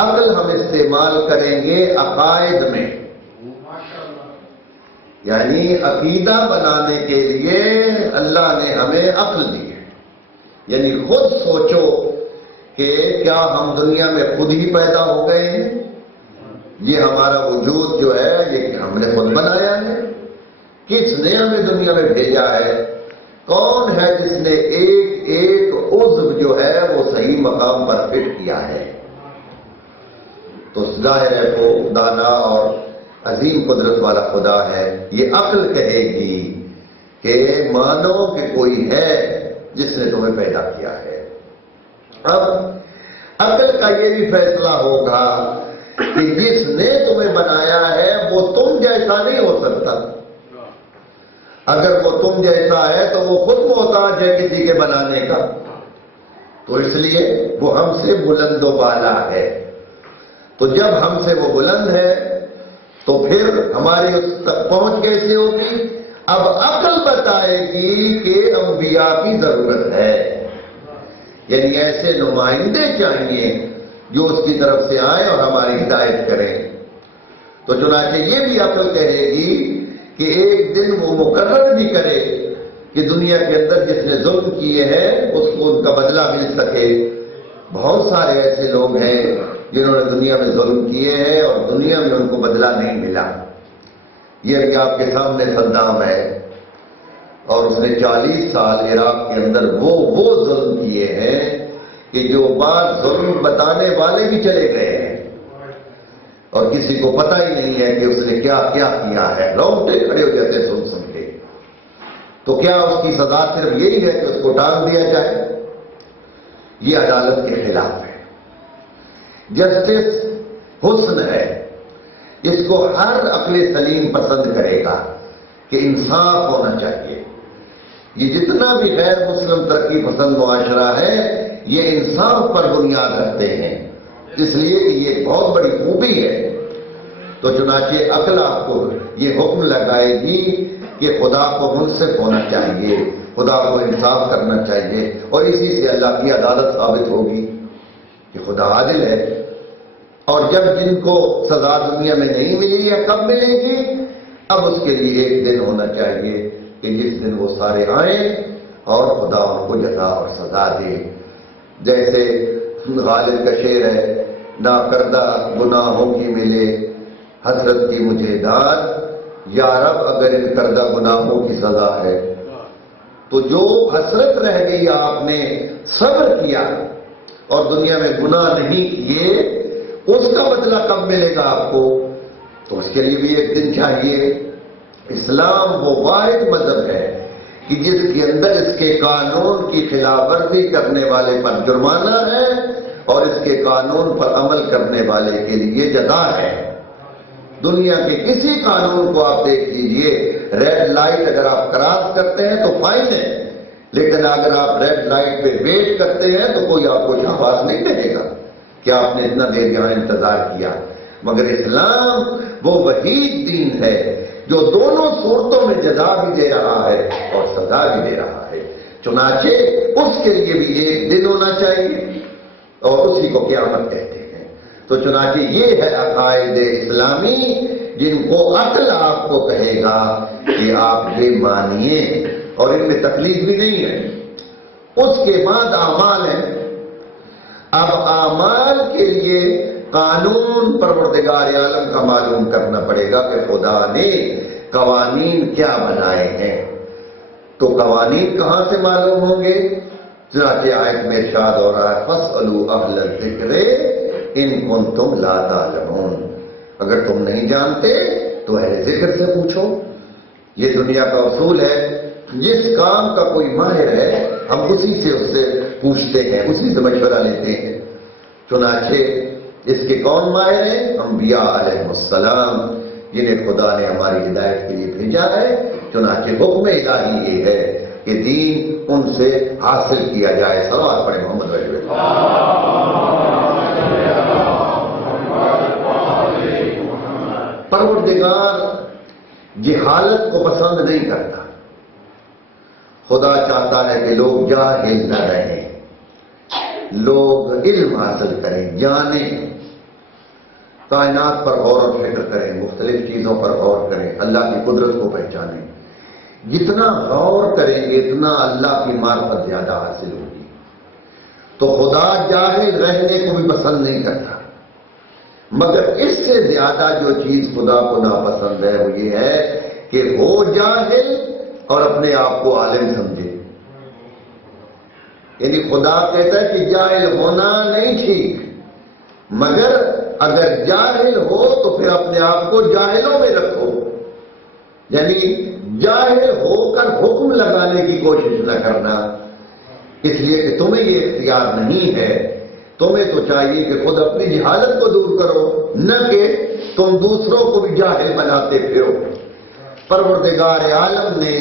عقل ہم استعمال کریں گے عقائد میں، یعنی عقیدہ بنانے کے لیے اللہ نے ہمیں عقل دی ہے۔ یعنی خود سوچو کہ کیا ہم دنیا میں خود ہی پیدا ہو گئے ہیں؟ یہ ہمارا وجود جو ہے یہ ہم نے خود بنایا ہے؟ کس نے ہمیں دنیا میں بھیجا ہے؟ کون ہے جس نے ایک ایک عضو جو ہے وہ صحیح مقام پر فٹ کیا ہے؟ تو ظاہر ہے وہ دانا اور عظیم قدرت والا خدا ہے۔ یہ عقل کہے گی کہ مانو کہ کوئی ہے جس نے تمہیں پیدا کیا ہے۔ اب عقل کا یہ بھی فیصلہ ہوگا کہ جس نے تمہیں بنایا ہے وہ تم جیسا نہیں ہو سکتا۔ اگر وہ تم جیسا ہے تو وہ خود محتاج ہے کسی کے بنانے کا، تو اس لیے وہ ہم سے بلند و بالا ہے۔ تو جب ہم سے وہ بلند ہے تو پھر ہماری اس تک پہنچ کیسے ہوگی؟ اب عقل بتائے گی کہ انبیاء کی ضرورت ہے، یعنی ایسے نمائندے چاہیے جو اس کی طرف سے آئیں اور ہماری ہدایت کریں۔ تو چنانچہ یہ بھی عقل کہے گی کہ ایک دن وہ مقرر بھی کرے کہ دنیا کے اندر جس نے ظلم کیے ہیں اس کو ان کا بدلہ مل سکے۔ بہت سارے ایسے لوگ ہیں جنہوں نے دنیا میں ظلم کیے ہیں اور دنیا میں ان کو بدلہ نہیں ملا۔ یہ کہ آپ کے سامنے صدام ہے اور اس نے 40 سال عراق کے اندر وہ ظلم کیے ہیں کہ جو بعض ظلم بتانے والے بھی چلے گئے ہیں اور کسی کو پتہ ہی نہیں ہے کہ اس نے کیا کیا کیا ہے، رونگٹے کھڑے ہو جاتے سن کے۔ تو کیا اس کی سزا صرف یہی ہے کہ اس کو ٹانگ دیا جائے؟ یہ عدالت کے خلاف ہے۔ جسٹس حسن ہے، اس کو ہر عقل سلیم پسند کرے گا کہ انصاف ہونا چاہیے۔ یہ جتنا بھی غیر مسلم ترقی پسند معاشرہ ہے یہ انصاف پر بنیاد رکھتے ہیں، اس لیے کہ یہ ایک بہت بڑی خوبی ہے۔ تو چنانچہ عقل آپ کو یہ حکم لگائے گی کہ خدا کو منصف ہونا چاہیے، خدا کو انصاف کرنا چاہیے، اور اسی سے اللہ کی عدالت ثابت ہوگی کہ خدا عادل ہے۔ اور جب جن کو سزا دنیا میں نہیں ملی ہے کب ملے گی؟ اب اس کے لیے ایک دن ہونا چاہیے کہ جس دن وہ سارے آئیں اور خدا ان کو جزا اور سزا دے۔ جیسے غالب کا شعر ہے، نا کردہ گناہوں کی ملے حسرت کی مجھے داد، یا رب اگر ان کردہ گناہوں کی سزا ہے۔ تو جو حسرت رہ گئی آپ نے صبر کیا اور دنیا میں گناہ نہیں کیے، اس کا بدلہ کب ملے گا آپ کو؟ تو اس کے لیے بھی ایک دن چاہیے۔ اسلام وہ واحد مذہب ہے کہ جس کے اندر اس کے قانون کی خلاف ورزی کرنے والے پر جرمانہ ہے اور اس کے قانون پر عمل کرنے والے کے لیے جزا ہے۔ دنیا کے کسی قانون کو آپ دیکھ لیجئے، ریڈ لائٹ اگر آپ کراس کرتے ہیں تو فائن ہے، لیکن اگر آپ ریڈ لائٹ پہ ویٹ کرتے ہیں تو کوئی آپ کو شاباش نہیں کہے گا کہ آپ نے اتنا دیر یہاں انتظار کیا۔ مگر اسلام وہ وحید دین ہے جو دونوں صورتوں میں جزا بھی دے رہا ہے اور سزا بھی دے رہا ہے۔ چنانچہ اس کے لیے بھی ایک دن ہونا چاہیے اور اسی کو قیامت کہتے ہیں۔ تو چنانچہ یہ ہے عقائد اسلامی جن کو عقل آپ کو کہے گا کہ آپ یہ مانیے، اور ان میں تکلیف بھی نہیں ہے۔ اس کے بعد اعمال ہیں۔ اب اعمال کے لیے قانون پروردگار عالم کا معلوم کرنا پڑے گا کہ خدا نے قوانین کیا بنائے ہیں۔ تو قوانین کہاں سے معلوم ہوں گے؟ چنانچہ آیت میں ارشاد ہو رہا ہے فَاسْأَلُوا أَهْلَ الذِّكْرِ إِن كُنتُمْ لَا تَعْلَمُونَ، اگر تم نہیں جانتے تو اہل ذکر سے پوچھو۔ یہ دنیا کا اصول ہے، جس کام کا کوئی ماہر ہے ہم اسی سے اس سے پوچھتے ہیں، اسی سے مشورہ لیتے ہیں۔ چنانچہ اس کے کون ماہر ہیں؟ انبیاء علیہ السلام، جنہیں خدا نے ہماری ہدایت کے لیے بھیجا ہے۔ چنانچہ حکم الہی یہ ہے کہ دین ان سے حاصل کیا جائے۔ صلوات پڑھیں محمد رسول پروردگار جہالت کو پسند نہیں کرتا۔ خدا چاہتا ہے کہ لوگ جاہل نہ رہیں، لوگ علم حاصل کریں، جانیں۔ کائنات پر غور و فکر کریں، مختلف چیزوں پر غور کریں، اللہ کی قدرت کو پہچانیں. جتنا غور کریں گے اتنا اللہ کی معرفت زیادہ حاصل ہوگی. تو خدا جاہل رہنے کو بھی پسند نہیں کرتا، مگر اس سے زیادہ جو چیز خدا کو ناپسند ہے وہ یہ ہے کہ ہو جاہل اور اپنے آپ کو عالم سمجھے. یعنی خدا کہتا ہے کہ جاہل ہونا نہیں ٹھیک، مگر اگر جاہل ہو تو پھر اپنے آپ کو جاہلوں میں رکھو. یعنی جاہل ہو کر حکم لگانے کی کوشش نہ کرنا، اس لیے کہ تمہیں یہ اختیار نہیں ہے. تمہیں تو چاہیے کہ خود اپنی جہالت کو دور کرو، نہ کہ تم دوسروں کو بھی جاہل بناتے پھرو. پروردگار عالم نے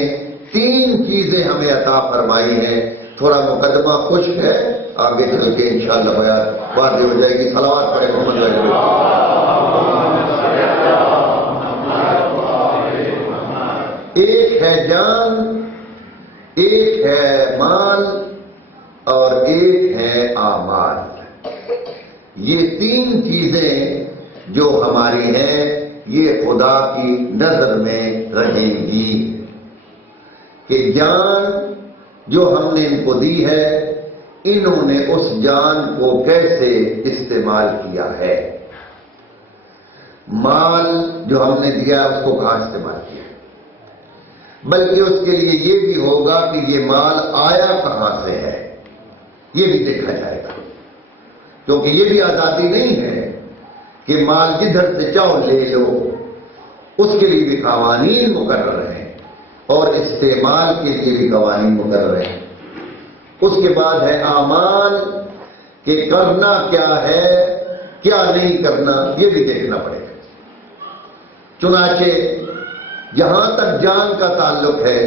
3 چیزیں ہمیں عطا فرمائی ہیں. تھوڑا مقدمہ خشک ہے، آگے چل کے انشاءاللہ بیان واضح ہو جائے گی. صلوات پڑھیں محمد رسول اللہ. ایک ہے جان، ایک ہے مال اور ایک ہے اعمال. یہ 3 چیزیں جو ہماری ہیں یہ خدا کی نظر میں رہیں گی کہ جان جو ہم نے ان کو دی ہے، انہوں نے اس جان کو کیسے استعمال کیا ہے. مال جو ہم نے دیا اس کو کہاں استعمال کیا، بلکہ اس کے لیے یہ بھی ہوگا کہ یہ مال آیا کہاں سے ہے، یہ بھی دیکھا جائے گا. کیونکہ یہ بھی آزادی نہیں ہے کہ مال جدھر سے چاہو لے لو، اس کے لیے بھی قوانین مقرر ہیں اور استعمال کے لیے بھی قوانین مقرر ہیں. اس کے بعد ہے اعمال، کہ کرنا کیا ہے کیا نہیں کرنا یہ بھی دیکھنا پڑے گا. چنانچہ جہاں تک جان کا تعلق ہے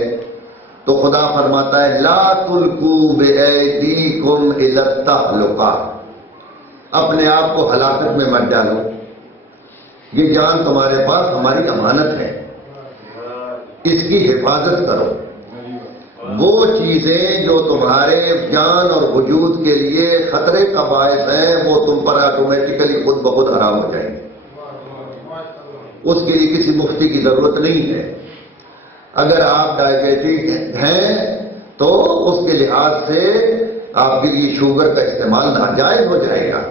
تو خدا فرماتا ہے لا تلقوا بأیدیکم الی التہلکہ، اپنے آپ کو ہلاکت میں مت ڈالو. یہ جان تمہارے پاس ہماری امانت ہے، اس کی حفاظت کرو. وہ چیزیں جو تمہارے جان اور وجود کے لیے خطرے کا باعث ہیں وہ تم پر آٹومیٹیکلی خود بخود حرام ہو جائیں گے. اس کے لیے کسی مفتی کی ضرورت نہیں ہے. اگر آپ ڈائبیٹک ہیں تو اس کے لحاظ سے آپ کے لیے شوگر کا استعمال ناجائز ہو جائے گا.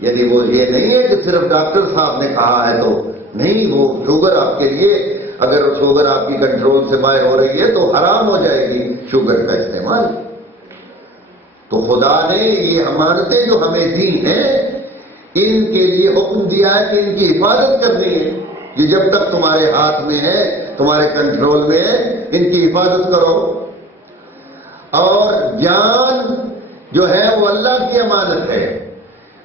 یعنی وہ یہ نہیں ہے کہ صرف ڈاکٹر صاحب نے کہا ہے تو نہیں، وہ شوگر آپ کے لیے اگر شوگر آپ کی کنٹرول سے باہر ہو رہی ہے تو حرام ہو جائے گی شوگر کا استعمال. تو خدا نے یہ امانتیں جو ہمیں دی ہیں ان کے لیے حکم دیا ہے کہ ان کی حفاظت کرنی ہے. یہ جب تک تمہارے ہاتھ میں ہے، تمہارے کنٹرول میں ہے، ان کی حفاظت کرو. اور جان جو ہے وہ اللہ کی امانت ہے،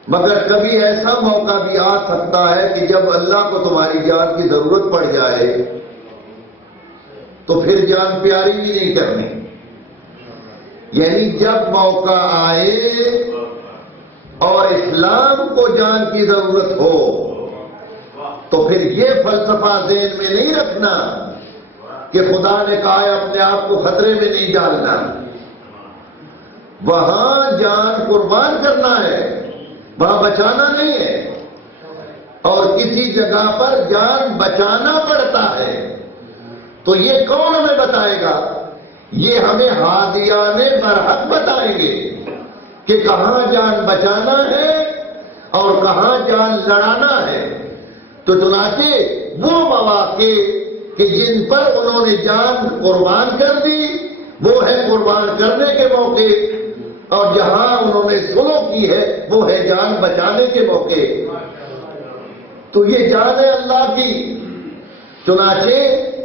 مگر کبھی ایسا موقع بھی آ سکتا ہے کہ جب اللہ کو تمہاری جان کی ضرورت پڑ جائے تو پھر جان پیاری بھی نہیں کرنی. یعنی جب موقع آئے اور اسلام کو جان کی ضرورت ہو تو پھر یہ فلسفہ ذہن میں نہیں رکھنا کہ خدا نے کہا ہے اپنے آپ کو خطرے میں نہیں ڈالنا. وہاں جان قربان کرنا ہے، وہاں بچانا نہیں ہے. اور کسی جگہ پر جان بچانا پڑتا ہے تو یہ کون ہمیں بتائے گا؟ یہ ہمیں ہادیان برحق بتائیں گے کہ کہاں جان بچانا ہے اور کہاں جان لڑانا ہے. تو چنانچہ وہ مواقع کہ جن پر انہوں نے جان قربان کر دی وہ ہے قربان کرنے کے موقع، اور جہاں انہوں نے سلو کی ہے وہ ہے جان بچانے کے موقع. تو یہ جان ہے اللہ کی. چنانچہ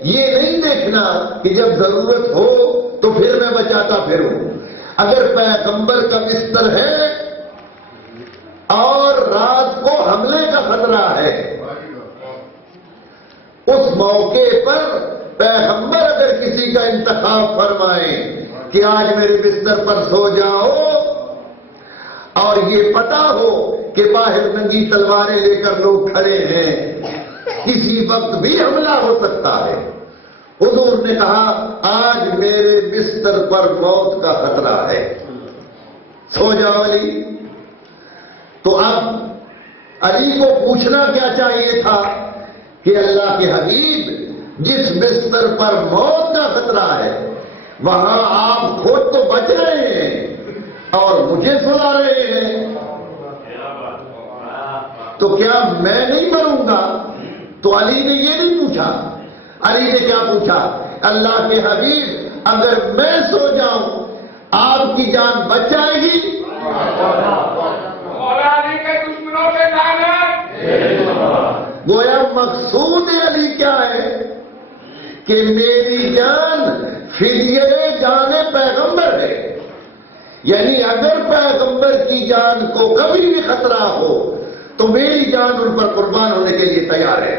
یہ نہیں دیکھنا کہ جب ضرورت ہو تو پھر میں بچاتا پھروں. اگر پیغمبر کا بستر ہے اور رات کو حملے کا خطرہ ہے، اس موقع پر پیغمبر اگر کسی کا انتخاب فرمائیں کہ آج میرے بستر پر سو جاؤ، اور یہ پتا ہو کہ باہر ننگی تلواریں لے کر لوگ کھڑے ہیں، کسی وقت بھی حملہ ہو سکتا ہے، حضور نے کہا آج میرے بستر پر موت کا خطرہ ہے، سو جاؤ علی. تو اب علی کو پوچھنا کیا چاہیے تھا کہ اللہ کے حبیب جس بستر پر موت کا خطرہ ہے وہاں آپ خود تو بچ رہے ہیں اور مجھے سلا رہے ہیں، تو کیا میں نہیں مروں گا؟ تو علی نے یہ نہیں پوچھا، علی نے کیا پوچھا؟ اللہ کے حبیب اگر میں سو جاؤں آپ کی جان بچ جائے گی؟ گویا مقصود علی کیا ہے کہ میری جان فدیہ جان پیغمبر ہے، یعنی اگر پیغمبر کی جان کو کبھی بھی خطرہ ہو تو میری جان ان پر قربان ہونے کے لیے تیار ہے۔